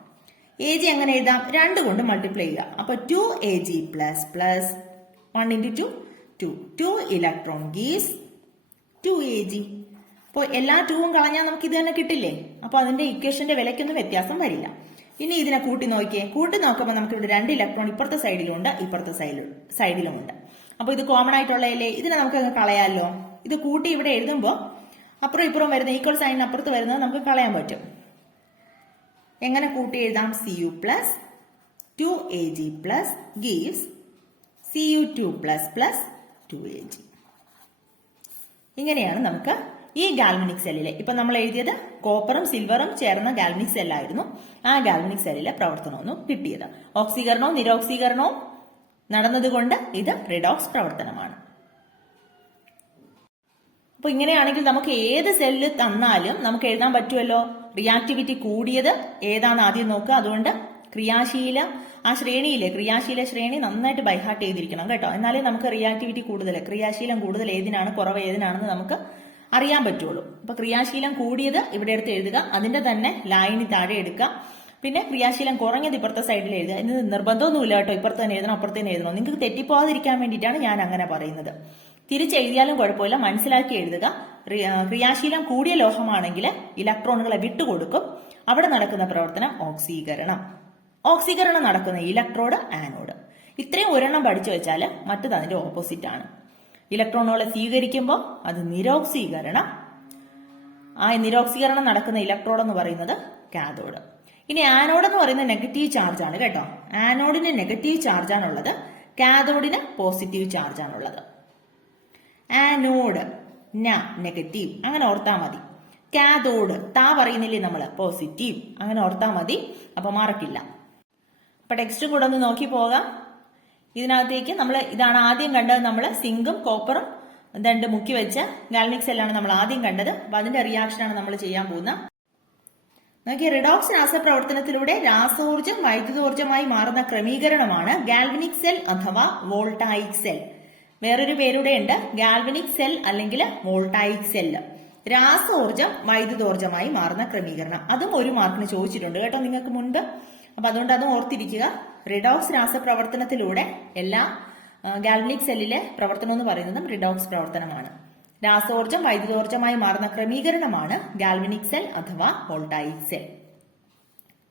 Ag എങ്ങനെ എഴുതാം? 2 കൊണ്ട് മൾട്ടിപ്ലൈ ചെയ്യുക. അപ്പൊ 2Ag++ 1 × 2 2 2 ഇലക്ട്രോൺ ഗീവ്സ് 2Ag. അപ്പോൾ എല്ലാ 2ഉം കളഞ്ഞാൽ നമുക്ക് ഇത് തന്നെ കിട്ടില്ലേ? അപ്പൊ അതിന്റെ ഇക്വേഷന്റെ വിലയ്ക്കൊന്നും വ്യത്യാസം വരില്ല. ഇനി ഇതിനെ കൂട്ടി നോക്കിയേ. കൂട്ടി നോക്കുമ്പോൾ നമുക്ക് ഇവിടെ 2 ഇലക്ട്രോൺ ഇപ്പുറത്തെ സൈഡിലുണ്ട്, ഇപ്പുറത്തെ സൈഡിലുമുണ്ട്. അപ്പൊ ഇത് കോമൺ ആയിട്ടുള്ളതല്ലേ, ഇതിനെ നമുക്ക് കാളയാലോ. ഇത് കൂട്ടി ഇവിടെ എഴുതുമ്പോൾ അപ്പുറം ഇപ്പുറം വരുന്ന ഈക്വൽ സൈൻ അപ്പുറത്ത് വരുന്നത് നമുക്ക് കളയാൻ പറ്റും. എങ്ങനെ കൂട്ടി എഴുതാം? Cu+ 2Ag+ gives Cu2++ 2Ag. ഇങ്ങനെയാണ് നമുക്ക് ഈ ഗാൽവനിക് സെല്ലിലെ, ഇപ്പൊ നമ്മൾ എഴുതിയത് കോപ്പറും സിൽവറും ചേർന്ന ഗാൽവനിക് സെല്ലായിരുന്നു. ആ ഗാൽവനിക് സെല്ലിലെ പ്രവർത്തനമൊന്നും കിട്ടിയത്. ഓക്സീകരണവും നിരോക്സീകരണവും നടന്നതുകൊണ്ട് ഇത് റിഡോക്സ് പ്രവർത്തനമാണ്. അപ്പൊ ഇങ്ങനെയാണെങ്കിൽ നമുക്ക് ഏത് സെല്ല് തന്നാലും നമുക്ക് എഴുതാൻ പറ്റുമല്ലോ. റിയാക്ടിവിറ്റി കൂടിയത് ഏതാണ് ആദ്യം നോക്കുക. അതുകൊണ്ട് ക്രിയാശീല ആ ശ്രേണിയിലെ ക്രിയാശീല ശ്രേണി നന്നായിട്ട് ബൈഹാർട്ട് ചെയ്തിരിക്കണം കേട്ടോ. എന്നാലേ നമുക്ക് റിയാക്ടിവിറ്റി കൂടുതൽ, ക്രിയാശീലം കൂടുതൽ ഏതിനാണ്, കുറവ് ഏതിനാണെന്ന് നമുക്ക് അറിയാൻ പറ്റുള്ളൂ. അപ്പൊ ക്രിയാശീലം കൂടിയത് ഇവിടെ എടുത്ത് എഴുതുക, അതിന്റെ തന്നെ ലൈനി താഴെ എടുക്കുക. പിന്നെ ക്രിയാശീലം കുറഞ്ഞത് ഇപ്പുറത്തെ സൈഡിൽ എഴുതുക. ഇത് നിർബന്ധമൊന്നുമില്ല കേട്ടോ, ഇപ്പുറത്ത് തന്നെ എഴുതണം അപ്പുറത്ത് തന്നെ എഴുതണം. നിങ്ങൾക്ക് തെറ്റിപ്പോകാതിരിക്കാൻ വേണ്ടിയിട്ടാണ് ഞാൻ അങ്ങനെ പറയുന്നത്. തിരിച്ചെഴുതിയാലും കുഴപ്പമില്ല, മനസ്സിലാക്കി എഴുതുക. ക്രിയാശീലം കൂടിയ ലോഹമാണെങ്കിൽ ഇലക്ട്രോണുകളെ വിട്ടുകൊടുക്കും. അവിടെ നടക്കുന്ന പ്രവർത്തനം ഓക്സീകരണം. ഓക്സീകരണം നടക്കുന്ന ഇലക്ട്രോഡ് ആനോഡ്. ഇത്രയും ഒരെണ്ണം പഠിച്ചു വെച്ചാൽ മറ്റത് അതിന്റെ ഓപ്പോസിറ്റ് ആണ്. ഇലക്ട്രോണുകളെ സ്വീകരിക്കുമ്പോൾ അത് നിരോക്സീകരണം. ആ നിരോക്സീകരണം നടക്കുന്ന ഇലക്ട്രോഡ് എന്ന് പറയുന്നത് കാഥോഡ്. ഇനി ആനോഡ് എന്ന് പറയുന്നത് നെഗറ്റീവ് ചാർജ് ആണ് കേട്ടോ. ആനോഡിന് നെഗറ്റീവ് ചാർജ് ആണുള്ളത്, കാഥോഡിന് പോസിറ്റീവ് ചാർജ് ആണുള്ളത്. ആനോഡ് നെഗറ്റീവ്, അങ്ങനെ ഓർത്താൽ മതി. കാഥോഡ് പറയുന്നില്ലേ നമ്മൾ, പോസിറ്റീവ്, അങ്ങനെ ഓർത്താൽ മതി. അപ്പൊ മാർക്കില്ല. അപ്പൊ ടെക്സ്റ്റും കൂടെ ഒന്ന് നോക്കി പോകാം. ഇതിനകത്തേക്ക് നമ്മൾ ഇതാണ് ആദ്യം കണ്ടത്. നമ്മൾ സിങ്കും കോപ്പറും രണ്ട് മുക്കി വെച്ച ഗാൽവനിക് സെല്ലാണ് നമ്മൾ ആദ്യം കണ്ടത്. അപ്പൊ അതിന്റെ റിയാക്ഷനാണ് നമ്മൾ ചെയ്യാൻ പോകുന്നത്. നോക്കിയ റിഡോക്സ് രാസപ്രവർത്തനത്തിലൂടെ രാസോർജം വൈദ്യുതോർജമായി മാറുന്ന ക്രമീകരണമാണ് ഗാൽവനിക് സെൽ അഥവാ വോൾട്ടായിക് സെൽ. വേറൊരു പേരുടെ ഉണ്ട്, ഗാൽവനിക് സെൽ അല്ലെങ്കിൽ വോൾട്ടായിക് സെൽ. രാസോർജം വൈദ്യുതോർജമായി മാറുന്ന ക്രമീകരണം, അതും ഒരു മാർക്കിന് ചോദിച്ചിട്ടുണ്ട് കേട്ടോ നിങ്ങൾക്ക് മുൻപ്. അപ്പൊ അതുകൊണ്ട് അതും ഓർത്തിരിക്കുക. റിഡോക്സ് രാസപ്രവർത്തനത്തിലൂടെ എല്ലാ ഗാൽവനിക് സെല്ലിലെ പ്രവർത്തനം എന്ന് പറയുന്നതും റിഡോക്സ് പ്രവർത്തനമാണ്. രാസോർജം വൈദ്യുതോർജമായി മാറുന്ന ക്രമീകരണമാണ് ഗാൽവനിക് സെൽ അഥവാ വോൾട്ടായിക് സെൽ.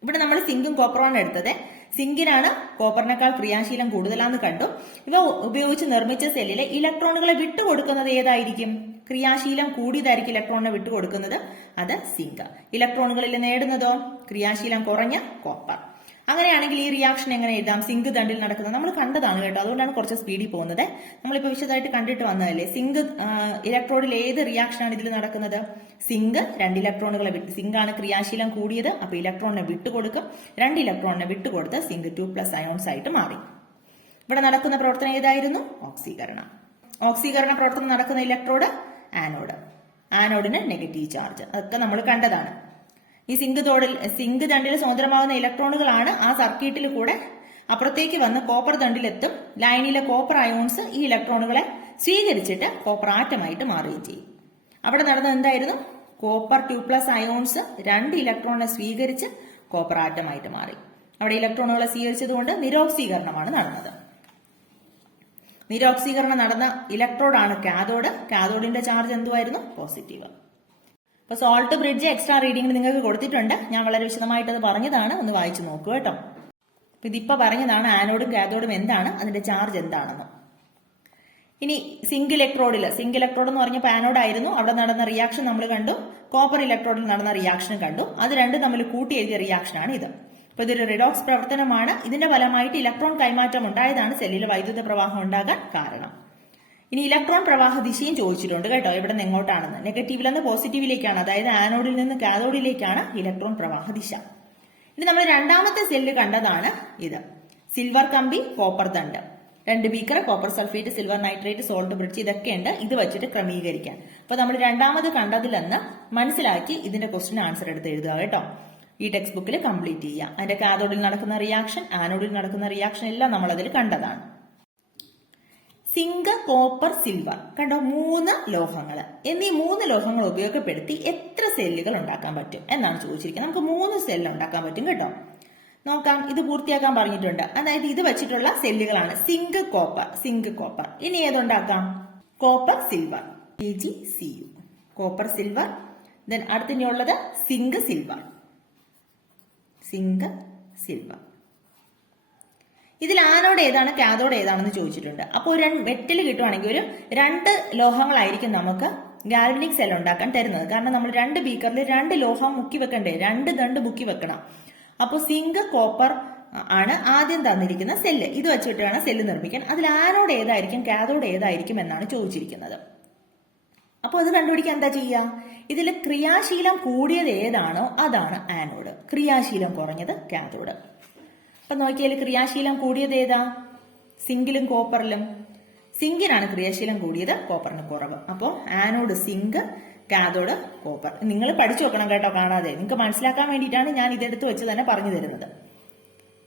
ഇവിടെ നമ്മൾ സിങ്കും കോപ്പറുമാണ് എടുത്തത്. സിങ്കിനാണ് കോപ്പറിനേക്കാൾ ക്രിയാശീലം കൂടുതലാന്ന് കണ്ടു. ഇവ ഉപയോഗിച്ച് നിർമ്മിച്ച സെല്ലിലെ ഇലക്ട്രോണുകളെ വിട്ടുകൊടുക്കുന്നത് ഏതായിരിക്കും? ക്രിയാശീലം കൂടിയതായിരിക്കും ഇലക്ട്രോണിനെ വിട്ടുകൊടുക്കുന്നത്, അത് സിങ്ക്. ഇലക്ട്രോണുകളിൽ നേടുന്നതോ ക്രിയാശീലം കുറഞ്ഞ കോപ്പർ. അങ്ങനെയാണെങ്കിൽ ഈ റിയാക്ഷൻ എങ്ങനെ എഴുതാം? സിങ്ക് ദണ്ടിൽ നടക്കുന്നത് നമ്മൾ കണ്ടതാണ് കേട്ടോ, അതുകൊണ്ടാണ് കുറച്ച് സ്പീഡിൽ പോകുന്നത്. നമ്മളിപ്പോൾ വിശദമായിട്ട് കണ്ടിട്ട് വന്നതല്ലേ. സിങ്ക് ഇലക്ട്രോഡിൽ ഏത് റിയാക്ഷനാണ് ഇതിൽ നടക്കുന്നത്? സിങ്ക് 2 ഇലക്ട്രോണുകളെ വിട്ട്, സിങ്കാണ് ക്രിയാശീലം കൂടിയത്, അപ്പൊ ഇലക്ട്രോണിനെ വിട്ടുകൊടുക്കും. 2 ഇലക്ട്രോണിനെ വിട്ടുകൊടുത്ത് സിങ്ക് 2+ അയോൺസ് ആയിട്ട് മാറി. ഇവിടെ നടക്കുന്ന പ്രവർത്തനം ഏതായിരുന്നു? ഓക്സീകരണം. ഓക്സീകരണ പ്രവർത്തനം നടക്കുന്ന ഇലക്ട്രോഡ് ആനോഡ്. ആനോഡിന് നെഗറ്റീവ് ചാർജ്, അതൊക്കെ നമ്മൾ കണ്ടതാണ്. ഈ സിങ്ക് ദണ്ടിൽ സ്വതന്ത്രമാകുന്ന ഇലക്ട്രോണുകളാണ് ആ സർക്യൂട്ടിൽ കൂടെ അപ്പുറത്തേക്ക് വന്ന് കോപ്പർ ദണ്ടിലെത്തും. ലൈനിലെ കോപ്പർ അയോൺസ് ഈ ഇലക്ട്രോണുകളെ സ്വീകരിച്ചിട്ട് കോപ്പർ ആറ്റമായിട്ട് മാറുകയും ചെയ്യും. അവിടെ നടന്നത് എന്തായിരുന്നു? കോപ്പർ 2+ അയോൺസ് 2 ഇലക്ട്രോണിനെ സ്വീകരിച്ച് കോപ്പർ ആറ്റമായിട്ട് മാറി. അവിടെ ഇലക്ട്രോണുകളെ സ്വീകരിച്ചതുകൊണ്ട് നിരോക്സീകരണമാണ് നടന്നത്. നിരോക്സീകരണം നടന്ന ഇലക്ട്രോഡാണ് കാഥോഡ്. കാഥോഡിന്റെ ചാർജ് എന്തുവായിരുന്നു? പോസിറ്റീവ്. അപ്പൊ സോൾട്ട് ബ്രിഡ്ജ് എക്സ്ട്രാ റീഡിംഗിന് നിങ്ങൾക്ക് കൊടുത്തിട്ടുണ്ട്. ഞാൻ വളരെ വിശദമായിട്ട് അത് പറഞ്ഞതാണ്, ഒന്ന് വായിച്ചു നോക്കൂ കേട്ടോ. അപ്പൊ ഇതിപ്പോ പറഞ്ഞതാണ് ആനോഡും കാഥോഡും എന്താണ്, അതിന്റെ ചാർജ് എന്താണെന്ന്. ഇനി സിങ്ക് ഇലക്ട്രോഡ് എന്ന് പറഞ്ഞപ്പോൾ ആനോഡ് ആയിരുന്നു. അവിടെ നടന്ന റിയാക്ഷൻ നമ്മൾ കണ്ടു. കോപ്പർ ഇലക്ട്രോഡിൽ നടന്ന റിയാക്ഷൻ കണ്ടു. അത് രണ്ടും തമ്മിൽ കൂട്ടി എഴുതിയ റിയാക്ഷനാണ് ഇത്. അപ്പൊ ഇതൊരു റിഡോക്സ് പ്രവർത്തനമാണ്. ഇതിന്റെ ഫലമായിട്ട് ഇലക്ട്രോൺ കൈമാറ്റം ഉണ്ടായതാണ് സെല്ലിലെ വൈദ്യുത പ്രവാഹം ഉണ്ടാകാൻ കാരണം. ഇനി ഇലക്ട്രോൺ പ്രവാഹ ദിശയും ചോദിച്ചിട്ടുണ്ട് കേട്ടോ, ഇവിടെ നിന്ന് എങ്ങോട്ടാണെന്ന്. നെഗറ്റീവിൽ നിന്ന് പോസിറ്റീവിലേക്കാണ്, അതായത് ആനോഡിൽ നിന്ന് കാഥോഡിലേക്കാണ് ഇലക്ട്രോൺ പ്രവാഹ ദിശ. ഇനി നമ്മൾ രണ്ടാമത്തെ സെല്ല് കണ്ടതാണ് ഇത്. സിൽവർ കമ്പി, കോപ്പർ ദണ്ട്, 2 beaker, copper sulphate, silver nitrate, salt bridge, ഇതൊക്കെ ഉണ്ട്. ഇത് വെച്ചിട്ട് ക്രമീകരിക്കാൻ. അപ്പൊ നമ്മൾ രണ്ടാമത് കണ്ടതിലെന്ന് മനസ്സിലാക്കി ഇതിന്റെ ക്വസ്റ്റ്യൻ ആൻസർ എടുത്ത് എഴുതുക കേട്ടോ. ഈ ടെക്സ്റ്റ് ബുക്കിൽ കംപ്ലീറ്റ് ചെയ്യുക. അതിന്റെ കാഥോഡിൽ നടക്കുന്ന റിയാക്ഷൻ, ആനോഡിൽ നടക്കുന്ന റിയാക്ഷൻ എല്ലാം നമ്മൾ അതിൽ കണ്ടതാണ്. സിങ്ക്, കോപ്പർ, സിൽവർ കണ്ടോ, 3 ലോഹങ്ങൾ. എന്നീ 3 ലോഹങ്ങൾ ഉപയോഗപ്പെടുത്തി എത്ര സെല്ലുകൾ ഉണ്ടാക്കാൻ പറ്റും എന്നാണ് ചോദിച്ചിരിക്കുന്നത്. നമുക്ക് 3 സെല്ല് ഉണ്ടാക്കാൻ പറ്റും കേട്ടോ. നോക്കാം, ഇത് പൂർത്തിയാക്കാൻ പറഞ്ഞിട്ടുണ്ട്. അതായത് ഇത് വെച്ചിട്ടുള്ള സെല്ലുകളാണ് സിങ്ക്, കോപ്പർ. ഇനി ഏതുണ്ടാക്കാം? Copper, silver, KgCu. Copper, silver. Then അടുത്തിനുള്ളത് സിങ്ക്, സിൽവർ. ഇതിൽ ആനോഡ് ഏതാണ്, കാഥോഡ് ഏതാണെന്ന് ചോദിച്ചിട്ടുണ്ട്. അപ്പോൾ ഒരു മെറ്റൽ കിട്ടുവാണെങ്കിൽ ഒരു 2 ലോഹങ്ങളായിരിക്കും നമുക്ക് ഗാൽവനിക് സെൽ ഉണ്ടാക്കാൻ തരുന്നത്. കാരണം നമ്മൾ 2 ബീക്കറിൽ 2 ലോഹം മുക്കി വെക്കണ്ടേ, 2 ദണ്ട് മുക്കി വെക്കണം. അപ്പോൾ സിങ്ക്, കോപ്പർ ആണ് ആദ്യം തന്നിരിക്കുന്ന സെല്ല്. ഇത് വെച്ചിട്ട് വേണം സെല്ല് നിർമ്മിക്കാൻ. അതിൽ ആനോഡ് ഏതായിരിക്കും, കാഥോഡ് ഏതായിരിക്കും എന്നാണ് ചോദിച്ചിരിക്കുന്നത്. അപ്പോൾ അത് കണ്ടുപിടിക്കാൻ എന്താ ചെയ്യുക? ഇതിൽ ക്രിയാശീലം കൂടിയത് ഏതാണോ അതാണ് ആനോഡ്, ക്രിയാശീലം കുറഞ്ഞത് കാഥോഡ്. അപ്പൊ നോക്കിയാൽ ക്രിയാശീലം കൂടിയത് ഏതാ? സിങ്കിലും കോപ്പറിലും. സിങ്കിനാണ് ക്രിയാശീലം കൂടിയത്, കോപ്പറിന് കുറവ്. അപ്പോൾ ആനോഡ് സിങ്ക്, കാഥോഡ് കോപ്പർ. നിങ്ങൾ പഠിച്ചു വെക്കണം കേട്ടോ, കാണാതെ. നിങ്ങൾക്ക് മനസ്സിലാക്കാൻ വേണ്ടിയിട്ടാണ് ഞാൻ ഇതെടുത്ത് വെച്ച് തന്നെ പറഞ്ഞു തരുന്നത്.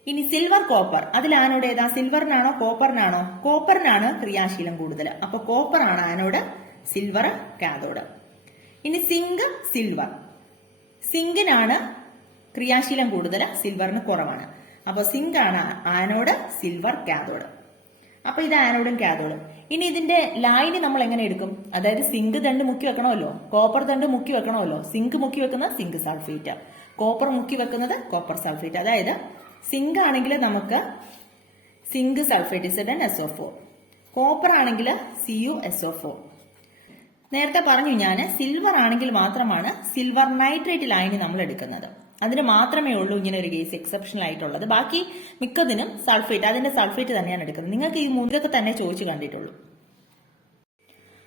ഇനി സിൽവർ, കോപ്പർ, അതിൽ ആനോഡ് ഏതാ? സിൽവറിനാണോ കോപ്പറിനാണോ? കോപ്പറിനാണ് ക്രിയാശീലം കൂടുതൽ. അപ്പൊ കോപ്പർ ആണ് ആനോഡ്, സിൽവർ കാഥോഡ്. ഇനി സിങ്ക്, സിൽവർ. സിങ്കിനാണ് ക്രിയാശീലം കൂടുതൽ, സിൽവറിന് കുറവാണ്. അപ്പൊ സിങ്ക് ആണ് ആനോഡ്, സിൽവർ കാഥോഡ്. അപ്പൊ ഇത് ആനോഡും കാഥോഡും. ഇനി ഇതിന്റെ ലൈന് നമ്മൾ എങ്ങനെ എടുക്കും? അതായത് സിങ്ക് ദണ്ട് മുക്കി വെക്കണമല്ലോ, കോപ്പർ ദണ്ട് മുക്കി വെക്കണമല്ലോ. സിങ്ക് മുക്കി വെക്കുന്നത് സിങ്ക് സൾഫേറ്റ്, കോപ്പർ മുക്കി വെക്കുന്നത് കോപ്പർ സൾഫേറ്റ്. അതായത് സിങ്ക് ആണെങ്കിൽ നമുക്ക് സിങ്ക് സൾഫേറ്റ് ZnSO4, കോപ്പർ ആണെങ്കിൽ CuSO4. നേരത്തെ പറഞ്ഞു ഞാൻ, സിൽവർ ആണെങ്കിൽ മാത്രമാണ് സിൽവർ നൈട്രേറ്റ് ലൈന് നമ്മൾ എടുക്കുന്നത്. അതിന് മാത്രമേ ഉള്ളൂ ഇങ്ങനെ ഒരു കേസ് എക്സെപ്ഷണൽ ആയിട്ടുള്ളത്. ബാക്കി മിക്കതിനും സൾഫേറ്റ്, അതിന്റെ സൾഫേറ്റ് തന്നെയാണ് എടുക്കുന്നത്. നിങ്ങൾക്ക് ഈ മൂന്നൊക്കെ തന്നെ ചോദിച്ചു കണ്ടിട്ടുള്ളൂ.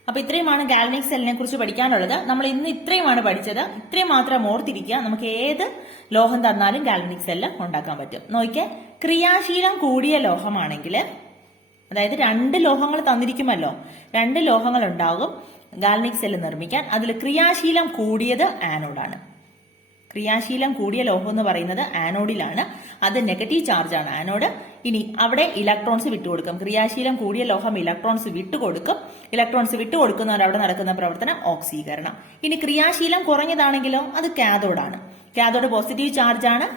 അപ്പൊ ഇത്രയുമാണ് ഗാൽവനിക് സെല്ലിനെ കുറിച്ച് പഠിക്കാനുള്ളത്. നമ്മൾ ഇന്ന് ഇത്രയുമാണ് പഠിച്ചത്. ഇത്രയും മാത്രം ഓർത്തിരിക്കുക. നമുക്ക് ഏത് ലോഹം തന്നാലും ഗാൽവനിക് സെല്ല് ഉണ്ടാക്കാൻ പറ്റും. നോക്കിയേ, ക്രിയാശീലം കൂടിയ ലോഹമാണെങ്കിൽ, അതായത് 2 ലോഹങ്ങൾ തന്നിരിക്കുമല്ലോ, 2 ലോഹങ്ങൾ ഉണ്ടാകും ഗാൽവനിക് സെല്ല് നിർമ്മിക്കാൻ. അതിൽ ക്രിയാശീലം കൂടിയത് ആനോഡാണ്. ക്രിയാശീലം കൂടിയ ലോഹം എന്ന് പറയുന്നത് ആനോഡിലാണ്. അത് നെഗറ്റീവ് ചാർജ് ആണ് ആനോഡ്. ഇനി അവിടെ ഇലക്ട്രോൺസ് വിട്ടുകൊടുക്കും. ക്രിയാശീലം കൂടിയ ലോഹം ഇലക്ട്രോൺസ് വിട്ടുകൊടുക്കും. ഇലക്ട്രോൺസ് വിട്ടുകൊടുക്കുന്നവർ അവിടെ നടക്കുന്ന പ്രവർത്തനം ഓക്സീകരണം. ഇനി ക്രിയാശീലം കുറഞ്ഞതാണെങ്കിലോ അത് കാഥോഡാണ്. കാഥോഡ് പോസിറ്റീവ് ചാർജ് ആണ്.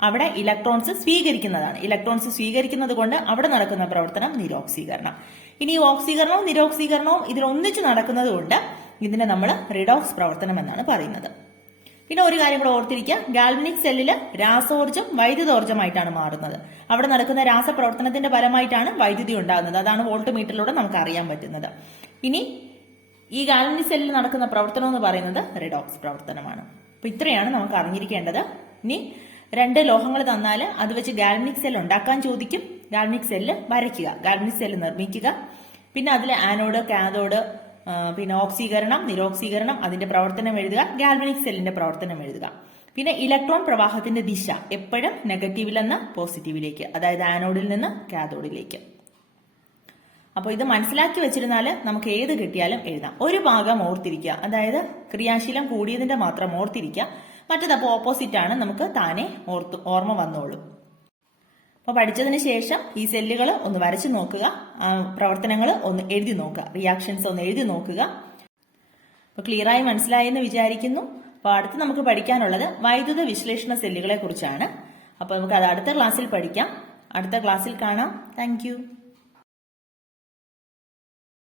അവിടെ ഇലക്ട്രോൺസ് സ്വീകരിക്കുന്നതാണ്. ഇലക്ട്രോൺസ് സ്വീകരിക്കുന്നത് കൊണ്ട് അവിടെ നടക്കുന്ന പ്രവർത്തനം നിരോക്സീകരണം. ഇനി ഓക്സീകരണവും നിരോക്സീകരണവും ഇതിൽ ഒന്നിച്ച് നടക്കുന്നത് കൊണ്ട് ഇതിനെ നമ്മൾ റിഡോക്സ് പ്രവർത്തനം എന്നാണ് പറയുന്നത്. പിന്നെ ഒരു കാര്യം കൂടെ ഓർത്തിരിക്കുക, ഗാൽവനിക് സെല്ലില് രാസോർജം വൈദ്യുതോർജ്ജമായിട്ടാണ് മാറുന്നത്. അവിടെ നടക്കുന്ന രാസപ്രവർത്തനത്തിന്റെ ഫലമായിട്ടാണ് വൈദ്യുതി ഉണ്ടാകുന്നത്. അതാണ് വോൾട്ട് മീറ്ററിലൂടെ നമുക്ക് അറിയാൻ പറ്റുന്നത്. ഇനി ഈ ഗാൽവനിക് സെല്ലിൽ നടക്കുന്ന പ്രവർത്തനം എന്ന് പറയുന്നത് റിഡോക്സ് പ്രവർത്തനമാണ്. അപ്പൊ ഇത്രയാണ് നമുക്ക് അറിഞ്ഞിരിക്കേണ്ടത്. ഇനി 2 ലോഹങ്ങൾ തന്നാൽ അത് വെച്ച് ഗാൽവനിക് സെൽ ഉണ്ടാക്കാൻ ചോദിക്കും. ഗാൽവനിക് സെല്ല് വരയ്ക്കുക, ഗാൽവനിക് സെല്ല് നിർമ്മിക്കുക. പിന്നെ അതിൽ ആനോഡ്, കാഥോഡ്, പിന്നെ ഓക്സീകരണം, നിരോക്സീകരണം, അതിന്റെ പ്രവർത്തനം എഴുതുക. ഗാൽവനിക് സെല്ലിന്റെ പ്രവർത്തനം എഴുതുക. പിന്നെ ഇലക്ട്രോൺ പ്രവാഹത്തിന്റെ ദിശ എപ്പോഴും നെഗറ്റീവിൽ നിന്ന് പോസിറ്റീവിലേക്ക്, അതായത് ആനോഡിൽ നിന്ന് കാഥോഡിലേക്ക്. അപ്പോൾ ഇത് മനസ്സിലാക്കി വെച്ചിരുന്നാൽ നമുക്ക് ഏത് കിട്ടിയാലും എഴുതാം. ഒരു ഭാഗം ഓർത്തിരിക്കുക, അതായത് ക്രിയാശീലം കൂടിയതിന്റെ മാത്രം ഓർത്തിരിക്കുക. മറ്റേതപ്പോൾ ഓപ്പോസിറ്റ് ആണ്, നമുക്ക് താനെ ഓർമ്മ വന്നോളും. അപ്പോൾ പഠിച്ചതിന് ശേഷം ഈ സെല്ലുകൾ ഒന്ന് വരച്ചു നോക്കുക, പ്രവർത്തനങ്ങൾ ഒന്ന് എഴുതി നോക്കുക, റിയാക്ഷൻസ് ഒന്ന് എഴുതി നോക്കുക. അപ്പോൾ ക്ലിയറായി മനസ്സിലായെന്ന് വിചാരിക്കുന്നു. അപ്പോൾ അടുത്ത് നമുക്ക് പഠിക്കാനുള്ളത് വൈദ്യുത വിശ്ലേഷണ സെല്ലുകളെ കുറിച്ചാണ്. അപ്പോൾ നമുക്ക് അത് അടുത്ത ക്ലാസ്സിൽ പഠിക്കാം. അടുത്ത ക്ലാസ്സിൽ കാണാം. താങ്ക്